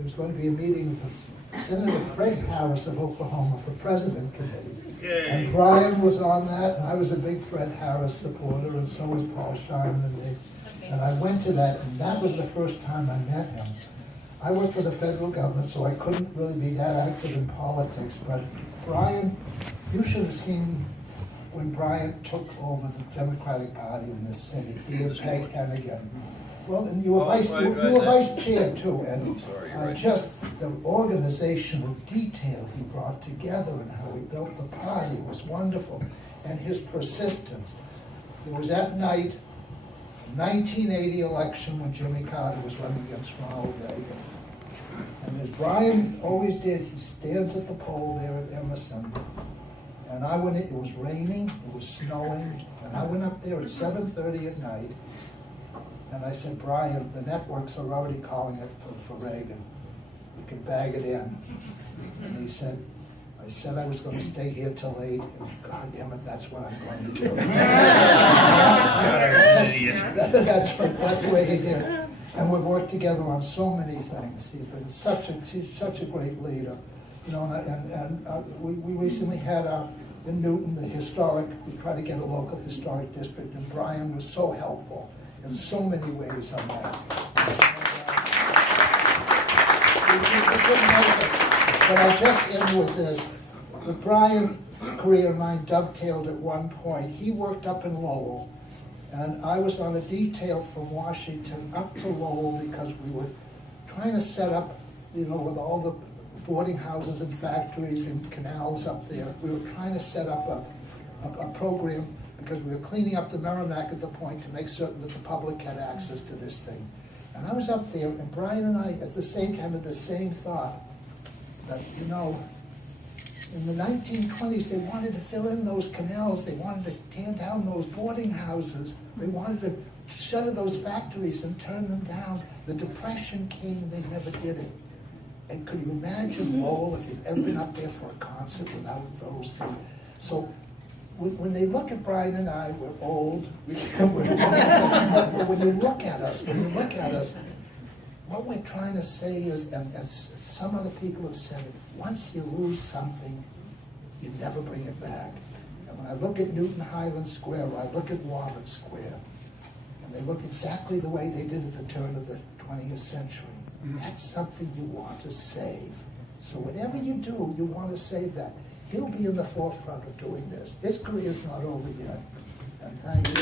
there was going to be a meeting with Senator Fred Harris of Oklahoma for President Committee. And Brian was on that, and I was a big Fred Harris supporter, and so was Paul Sharman and me. And I went to that, and that was the first time I met him. I worked for the federal government, so I couldn't really be that active in politics, but Brian, you should have seen when Brian took over the Democratic Party in this city. He and Peg Hennigan. Well, and you were vice chair too, and just the organizational detail he brought together and how he built the party was wonderful, and his persistence. There was that night, 1980 election when Jimmy Carter was running against Ronald Reagan. And as Brian always did, he stands at the pole there at Emerson. And I went in, it was raining, it was snowing, and I went up there at 7:30 at night, and I said, Brian, the networks are already calling it for Reagan. You can bag it in. And he said, I said I was going to stay here till 8, and God damn it, that's what I'm going to do. That's what he did. And we've worked together on so many things. He's been such a great leader. You know, we recently had in Newton, the historic, we tried to get a local historic district, and Brian was so helpful in so many ways on that. But I'll just end with this. The Brian career of mine dovetailed at one point. He worked up in Lowell, and I was on a detail from Washington up to Lowell because we were trying to set up, you know, with all the boarding houses and factories and canals up there. We were trying to set up a program because we were cleaning up the Merrimack at the point to make certain that the public had access to this thing. And I was up there, and Brian and I at the same time had the same thought that, you know, in the 1920s, they wanted to fill in those canals. They wanted to tear down those boarding houses. They wanted to shutter those factories and turn them down. The Depression came, they never did it. And could you imagine Lowell, if you've ever been up there for a concert without those things? So when they look at Brian and I, we're old. But when you look at us, what we're trying to say is, and as some other people have said it, once you lose something, you never bring it back. And when I look at Newton Highland Square, or I look at Warren Square, and they look exactly the way they did at the turn of the 20th century, that's something you want to save. So whatever you do, you want to save that. He'll be in the forefront of doing this. His career's not over yet. And thank you.